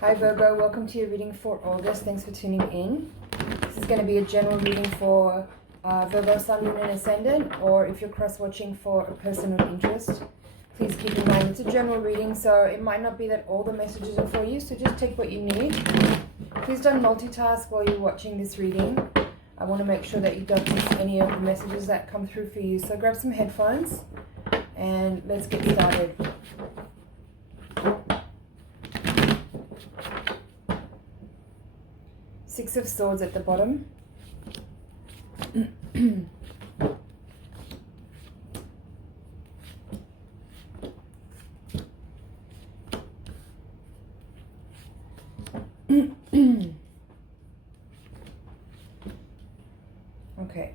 Hi Virgo, welcome to your reading for August. Thanks for tuning in. This is going to be a general reading for Virgo, Sun, Moon and Ascendant, or if you're cross-watching for a person of interest. Please keep in mind it's a general reading, so it might not be that all the messages are for you, so just take what you need. Please don't multitask while you're watching this reading. I want to make sure that you don't miss any of the messages that come through for you. So grab some headphones and let's get started. Six of Swords at the bottom. Okay.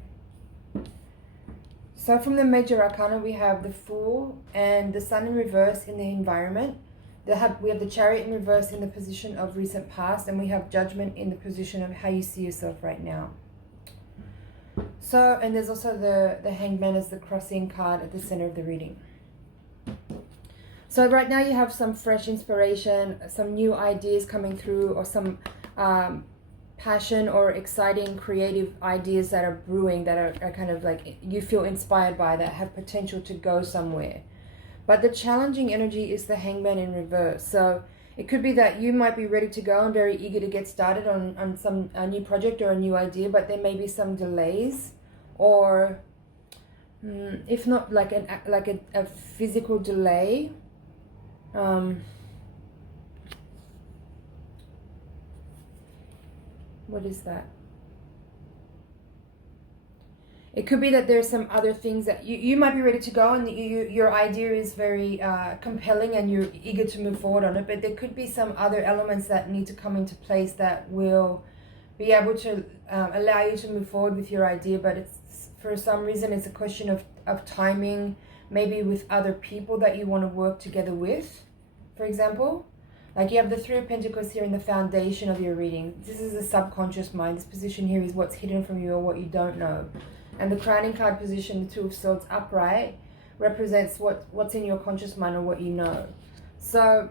So from the major arcana we have the Fool and the Sun in reverse in the environment. We have the Chariot in reverse in the position of recent past, and we have Judgment in the position of how you see yourself right now. So, and there's also the Hanged Man as the crossing card at the center of the reading. So right now you have some fresh inspiration, some new ideas coming through, or some passion or exciting creative ideas that are brewing, that are kind of like you feel inspired by, that have potential to go somewhere. But the challenging energy is the Hangman in reverse. So it could be that you might be ready to go and very eager to get started on a new project or a new idea, but there may be some delays, or if not like a physical delay. What is that? It could be that there's some other things that you might be ready to go, and your idea is very compelling and you're eager to move forward on it, but there could be some other elements that need to come into place that will be able to allow you to move forward with your idea, but it's for some reason it's a question of timing, maybe with other people that you want to work together with, for example. Like you have the Three of Pentacles here in the foundation of your reading. This is the subconscious mind. This position here is what's hidden from you or what you don't know. And the crowning card position, the Two of Swords upright, represents what's in your conscious mind or what you know. So,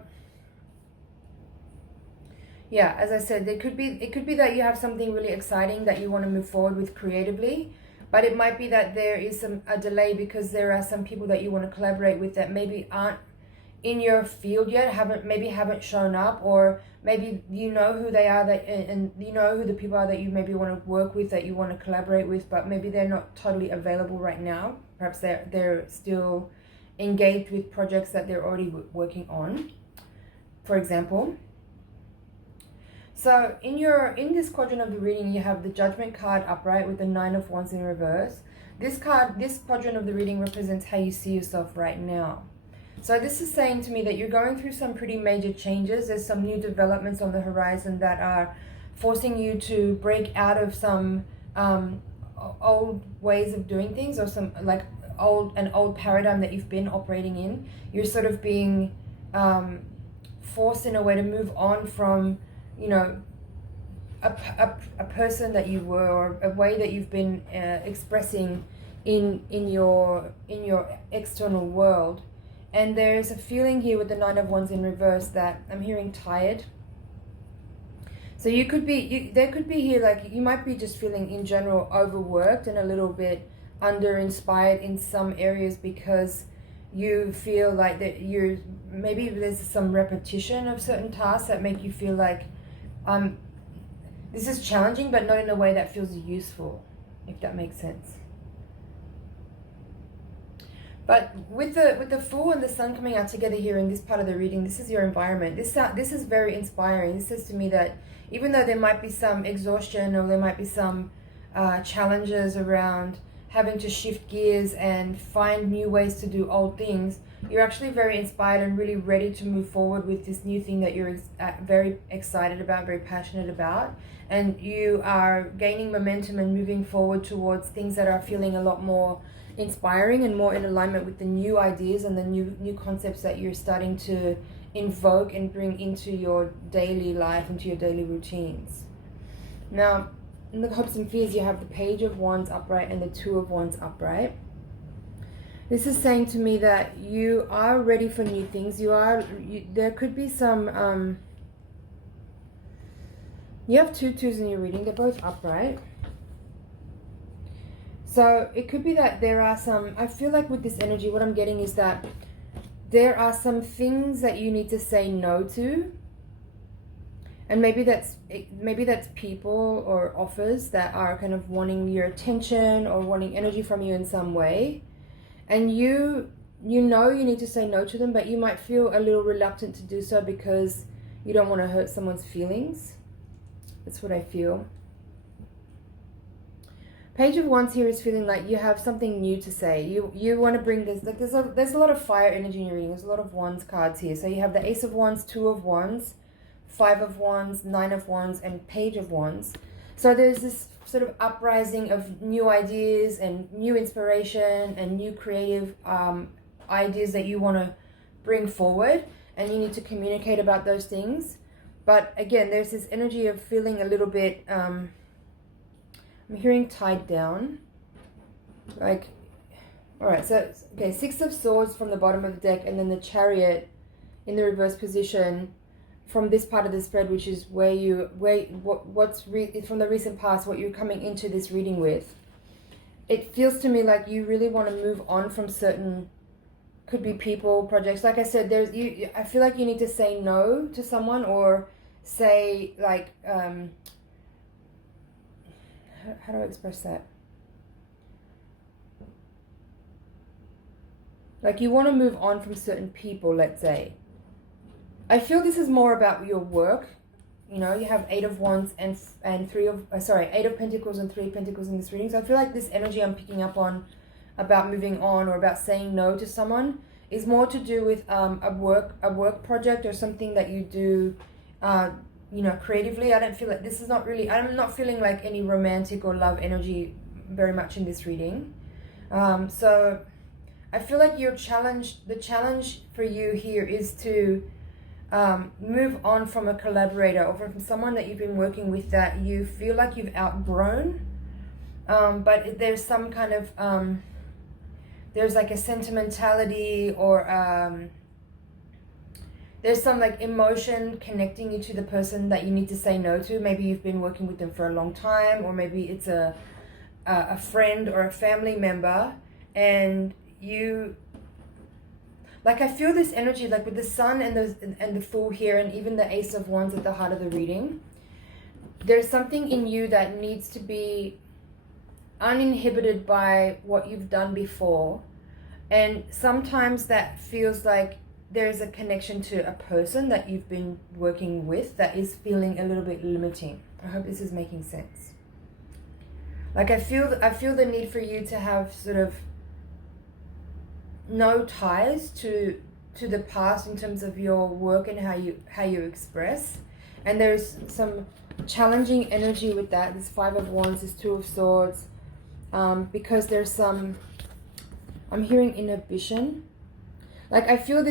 yeah, as I said, it could be that you have something really exciting that you want to move forward with creatively, but it might be that there is a delay because there are some people that you want to collaborate with that maybe aren't in your field yet, haven't shown up, or maybe you know who they are, and you know who the people are that you maybe want to work with, that you want to collaborate with, but maybe they're not totally available right now. Perhaps they're still engaged with projects that they're already working on, for example. So in this quadrant of the reading, you have the Judgment card upright with the Nine of Wands in reverse. This quadrant of the reading represents how you see yourself right now. So this is saying to me that you're going through some pretty major changes. There's some new developments on the horizon that are forcing you to break out of some old ways of doing things, or some like an old paradigm that you've been operating in. You're sort of being forced in a way to move on from, you know, a person that you were, or a way that you've been expressing in your external world. And there's a feeling here with the Nine of Wands in reverse that I'm hearing tired. So there could be here, like you might be just feeling in general overworked and a little bit under-inspired in some areas, because you feel like that maybe there's some repetition of certain tasks that make you feel like this is challenging, but not in a way that feels useful, if that makes sense. But with the Fool and the Sun coming out together here in this part of the reading, this is your environment. This is very inspiring. This says to me that even though there might be some exhaustion, or there might be some challenges around having to shift gears and find new ways to do old things, you're actually very inspired and really ready to move forward with this new thing that you're very excited about, very passionate about. And you are gaining momentum and moving forward towards things that are feeling a lot more inspiring and more in alignment with the new ideas and the new concepts that you're starting to invoke and bring into your daily life, into your daily routines. Now, in the hopes and fears, you have the Page of Wands upright and the Two of Wands upright. This is saying to me that you are ready for new things. There could be some You have two twos in your reading. They're both upright. So it could be that there are some, I feel like with this energy, what I'm getting is that there are some things that you need to say no to. And maybe that's people or offers that are kind of wanting your attention or wanting energy from you in some way. And you know you need to say no to them, but you might feel a little reluctant to do so because you don't want to hurt someone's feelings. That's what I feel. Page of Wands here is feeling like you have something new to say. You want to bring this, like there's a lot of fire energy in your reading. There's a lot of Wands cards here. So you have the Ace of Wands, Two of Wands, Five of Wands, Nine of Wands, and Page of Wands. So there's this sort of uprising of new ideas and new inspiration and new creative ideas that you want to bring forward, and you need to communicate about those things. But again, there's this energy of feeling a little bit, I'm hearing tied down. Like, all right, so, okay, Six of Swords from the bottom of the deck, and then the Chariot in the reverse position from this part of the spread, which is what's from the recent past, what you're coming into this reading with. It feels to me like you really want to move on from certain, could be people, projects. Like I said, I feel like you need to say no to someone, or say like, how do I express that? Like you want to move on from certain people, let's say. I feel this is more about your work. You know, you have Eight of Wands and Eight of Pentacles and Three of Pentacles in this reading. So I feel like this energy I'm picking up on about moving on or about saying no to someone is more to do with a work project or something that you do, you know, creatively. I don't feel like this is not really, I'm not feeling like any romantic or love energy very much in this reading. So I feel like the challenge for you here is to move on from a collaborator or from someone that you've been working with that you feel like you've outgrown, but there's some kind of there's like a sentimentality, or there's some like emotion connecting you to the person that you need to say no to. Maybe you've been working with them for a long time, or maybe it's a friend or a family member, and you, like I feel this energy like with the Sun and the Fool here, and even the Ace of Wands at the heart of the reading. There's something in you that needs to be uninhibited by what you've done before, and sometimes that feels like there's a connection to a person that you've been working with that is feeling a little bit limiting. I hope this is making sense. Like I feel the need for you to have sort of no ties to the past in terms of your work and how you express, and there's some challenging energy with that. This Five of Wands, this Two of Swords, because there's some, I'm hearing inhibition. Like I feel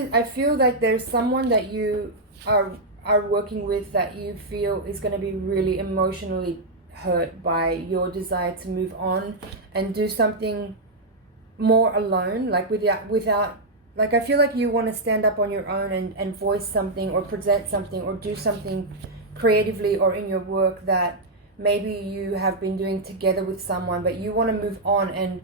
like there's someone that you are working with that you feel is going to be really emotionally hurt by your desire to move on and do something more alone, like without like I feel like you want to stand up on your own and voice something or present something or do something creatively or in your work that maybe you have been doing together with someone, but you want to move on and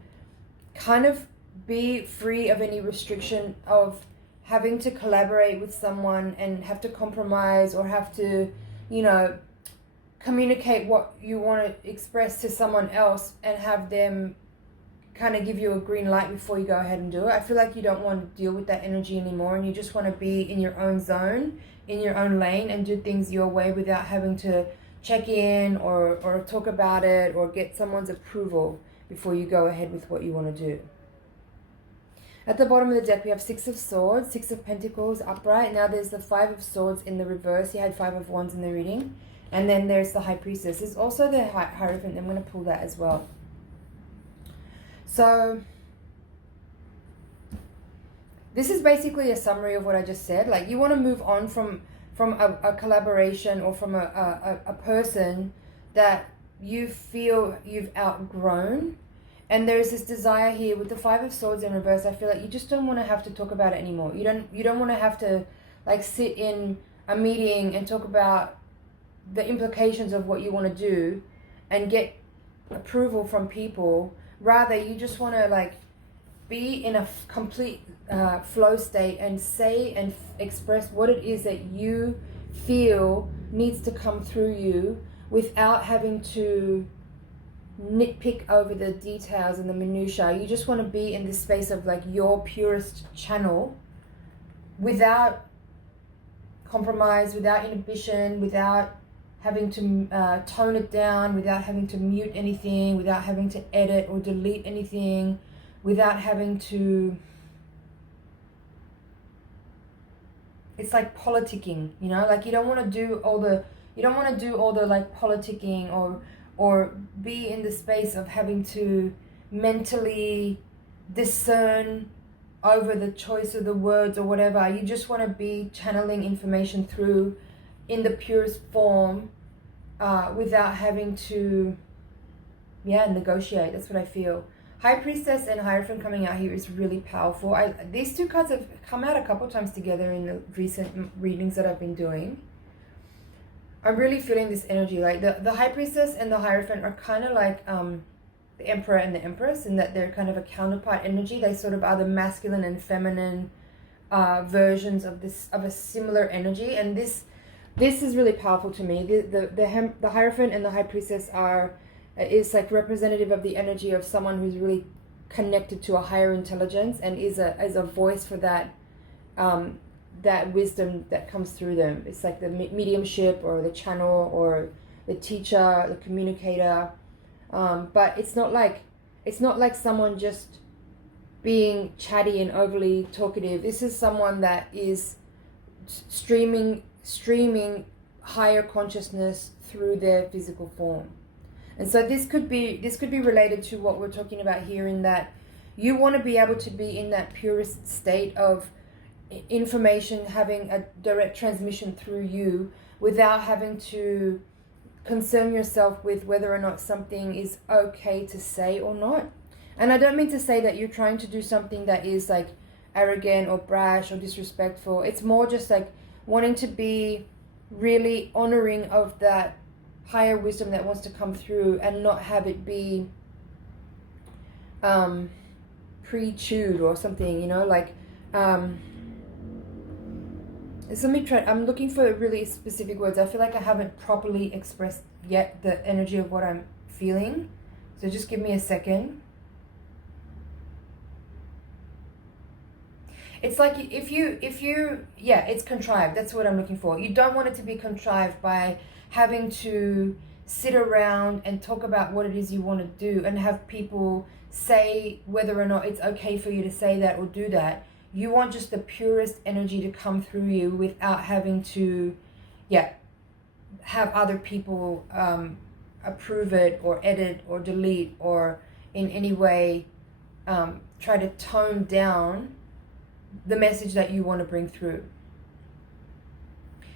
kind of be free of any restriction of having to collaborate with someone and have to compromise or have to, you know, communicate what you want to express to someone else and have them kind of give you a green light before you go ahead and do it. I feel like you don't want to deal with that energy anymore, and you just want to be in your own zone, in your own lane, and do things your way without having to check in or talk about it or get someone's approval before you go ahead with what you want to do. At the bottom of the deck, we have Six of Swords, Six of Pentacles upright. Now there's the Five of Swords in the reverse. You had Five of Wands in the reading. And then there's the High Priestess. There's also the Hierophant. I'm going to pull that as well. So this is basically a summary of what I just said. Like you want to move on from a collaboration or from a person that you feel you've outgrown. And there's this desire here with the Five of Swords in reverse. I feel like you just don't want to have to talk about it anymore. You don't want to have to like sit in a meeting and talk about the implications of what you want to do and get approval from people. Rather, you just want to like be in a complete flow state and say and express what it is that you feel needs to come through you without having to nitpick over the details and the minutiae. You just want to be in this space of like your purest channel without compromise, without inhibition, without having to tone it down, without having to mute anything, without having to edit or delete anything, without having to... It's like politicking, you know, like you don't want to do all the like politicking or be in the space of having to mentally discern over the choice of the words or whatever. You just want to be channeling information through in the purest form without having to negotiate. That's what I feel. High Priestess and Hierophant coming out here is really powerful. These two cards have come out a couple times together in the recent readings that I've been doing. I'm really feeling this energy. Like the High Priestess and the Hierophant are kind of like the Emperor and the Empress, in that they're kind of a counterpart energy. They sort of are the masculine and feminine versions of a similar energy. And this is really powerful to me. The Hierophant and the High Priestess is like representative of the energy of someone who's really connected to a higher intelligence and is a voice for that wisdom that comes through them. It's like the mediumship or the channel or the teacher, the communicator. But it's not like someone just being chatty and overly talkative. This is someone that is streaming higher consciousness through their physical form. And so this could be related to what we're talking about here, in that you want to be able to be in that purest state of information having a direct transmission through you without having to concern yourself with whether or not something is okay to say or not. And I don't mean to say that you're trying to do something that is like arrogant or brash or disrespectful. It's more just like wanting to be really honoring of that higher wisdom that wants to come through and not have it be pre-chewed or something, you know, like let me try. I'm looking for really specific words. I feel like I haven't properly expressed yet the energy of what I'm feeling, so just give me a second. It's like if you it's contrived. That's what I'm looking for. You don't want it to be contrived by having to sit around and talk about what it is you want to do and have people say whether or not it's okay for you to say that or do that. You want just the purest energy to come through you without having to have other people approve it or edit or delete or in any way try to tone down the message that you want to bring through.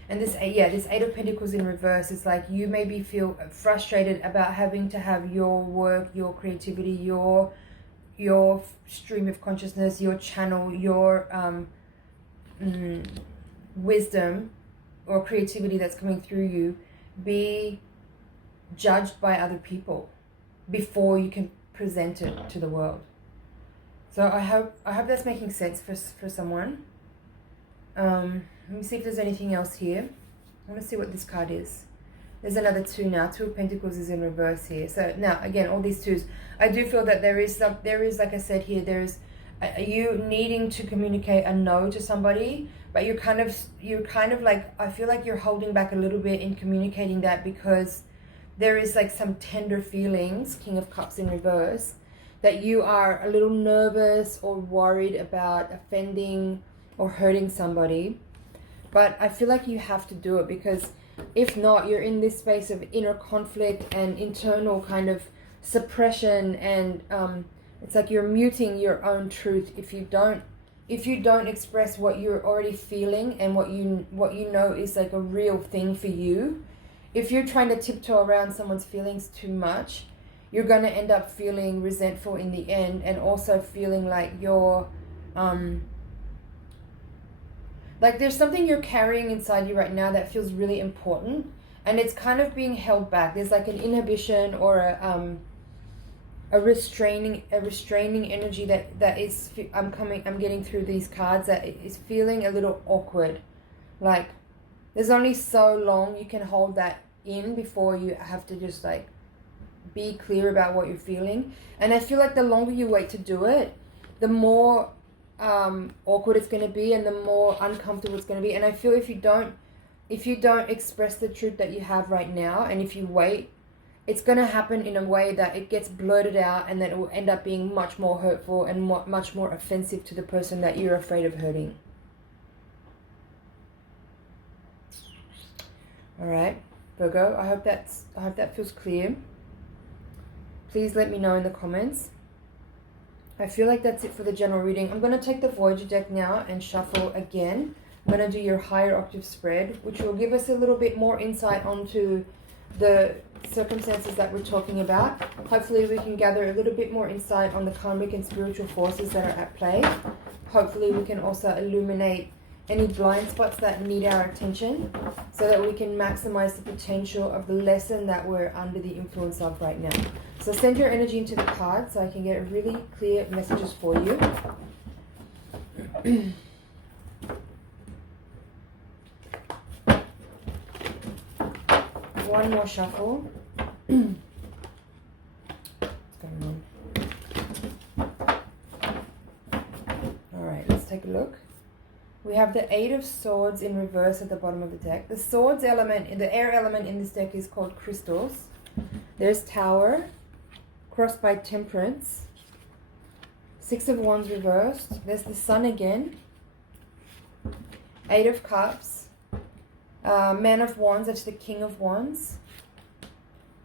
And this Eight of Pentacles in reverse is like you maybe feel frustrated about having to have your work, your creativity, your stream of consciousness, your channel, your wisdom or creativity that's coming through you be judged by other people before you can present it to the world. So I hope that's making sense for someone. Let me see if there's anything else here. I want to see what this card is. There's another two now. Two of Pentacles is in reverse here. So now, again, all these twos. I do feel that there is, like I said here, there's you needing to communicate a no to somebody, but you're kind of like, I feel like you're holding back a little bit in communicating that because there is like some tender feelings, King of Cups in reverse, that you are a little nervous or worried about offending or hurting somebody. But I feel like you have to do it, because if not, you're in this space of inner conflict and internal kind of suppression, and it's like you're muting your own truth if you don't express what you're already feeling and what you know is like a real thing for you. If you're trying to tiptoe around someone's feelings too much, you're going to end up feeling resentful in the end, and also feeling like you're like there's something you're carrying inside you right now that feels really important, and it's kind of being held back. There's like an inhibition or a restraining energy that is, I'm getting through these cards, that is feeling a little awkward. Like there's only so long you can hold that in before you have to just like be clear about what you're feeling. And I feel like the longer you wait to do it, the more awkward it's going to be, and the more uncomfortable it's going to be. And I feel if you don't express the truth that you have right now, and if you wait, it's going to happen in a way that it gets blurted out, and then it will end up being much more hurtful and much more offensive to the person that you're afraid of hurting. All right, Virgo, I hope that feels clear. Please let me know in the comments. I feel like that's it for the general reading. I'm going to take the Voyager deck now and shuffle again. I'm going to do your higher octave spread, which will give us a little bit more insight onto the circumstances that we're talking about. Hopefully we can gather a little bit more insight on the karmic and spiritual forces that are at play. Hopefully we can also illuminate any blind spots that need our attention, so that we can maximize the potential of the lesson that we're under the influence of right now. So send your energy into the cards so I can get really clear messages for you. One more shuffle. What's going on? Alright, let's take a look. We have the Eight of Swords in reverse at the bottom of the deck. The swords element, the air element in this deck is called crystals. There's Tower, crossed by Temperance. Six of Wands reversed. There's the Sun again. Eight of Cups. Man of Wands, that's the King of Wands.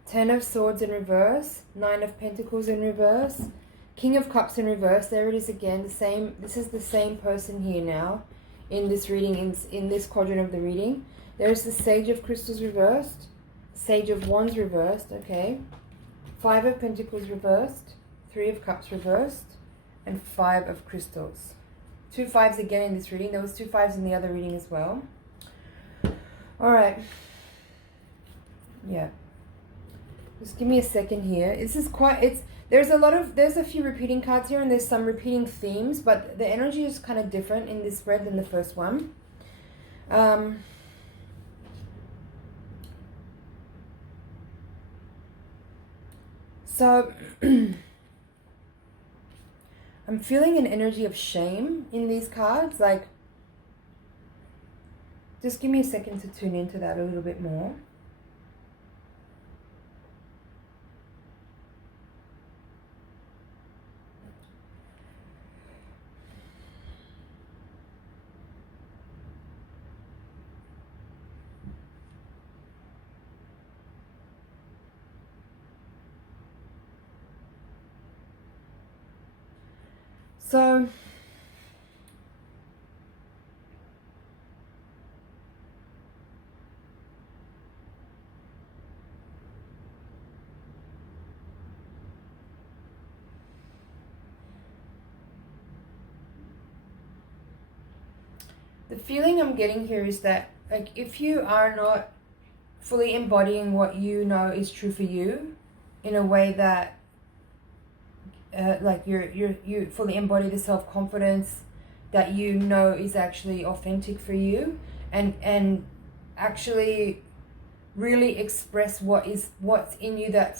Ten of Swords in reverse. Nine of Pentacles in reverse. King of Cups in reverse. There it is again. This is the same person here now in this reading, in this quadrant of the reading. There's the Sage of Crystals reversed. Sage of Wands reversed. Okay. Five of Pentacles reversed. Three of Cups reversed. And Five of Crystals. Two fives again in this reading. There was two fives in the other reading as well. Alright. Yeah. Just give me a second here. This is quite, there's a few repeating cards here, and there's some repeating themes, but the energy is kind of different in this spread than the first one. So I'm feeling an energy of shame in these cards. Like, just give me a second to tune into that a little bit more. So the feeling I'm getting here is that, like, if you are not fully embodying what you know is true for you in a way that like you fully embody the self-confidence that you know is actually authentic for you, and actually really express what's in you, that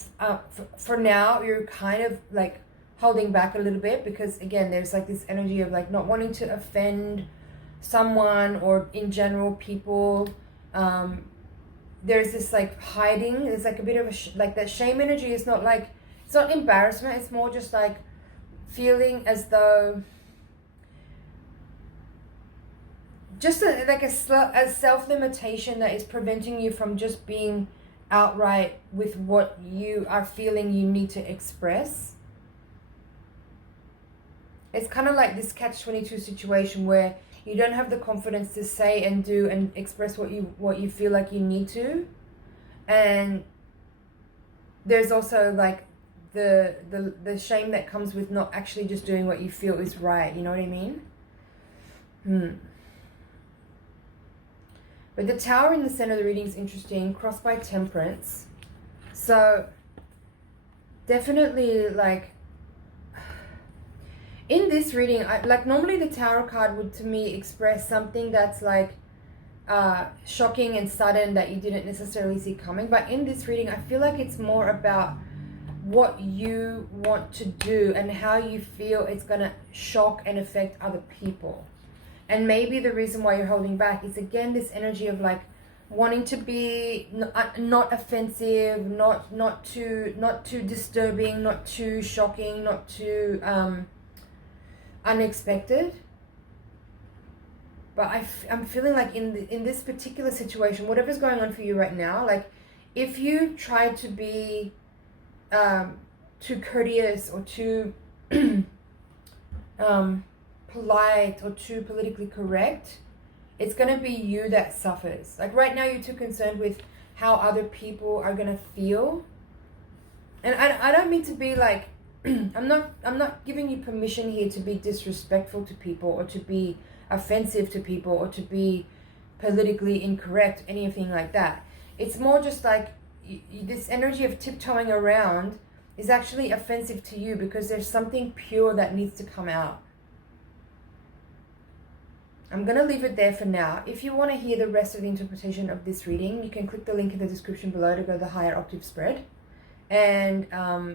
for now you're kind of like holding back a little bit, because again there's like this energy of like not wanting to offend someone or in general people. There's this like hiding, there's like a bit of like that shame energy. Is not like, it's not embarrassment, it's more just like feeling as though just a self-limitation that is preventing you from just being outright with what you are feeling you need to express. It's kind of like this catch-22 situation where you don't have the confidence to say and do and express what you feel like you need to, and there's also like the shame that comes with not actually just doing what you feel is right. You know what I mean? But the Tower in the center of the reading is interesting, crossed by Temperance. So definitely, like, in this reading, like normally the Tower card would to me express something that's like shocking and sudden that you didn't necessarily see coming. But in this reading, I feel like it's more about what you want to do and how you feel it's gonna shock and affect other people. And maybe the reason why you're holding back is again this energy of like wanting to be not offensive, not too disturbing, not too shocking, not too unexpected. But I'm feeling like in this particular situation, whatever's going on for you right now, like if you try to be too courteous or too polite or too politically correct, it's going to be you that suffers. Like right now you're too concerned with how other people are going to feel. And I don't mean to be like I'm not giving you permission here to be disrespectful to people or to be offensive to people or to be politically incorrect, anything like that. It's more just like this energy of tiptoeing around is actually offensive to you because there's something pure that needs to come out. I'm going to leave it there for now. If you want to hear the rest of the interpretation of this reading, you can click the link in the description below to go to the Higher Octave spread. And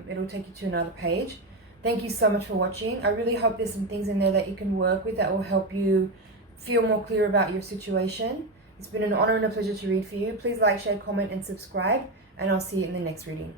it'll take you to another page. Thank you so much for watching. I really hope there's some things in there that you can work with that will help you feel more clear about your situation. It's been an honor and a pleasure to read for you. Please like, share, comment, and subscribe. And I'll see you in the next reading.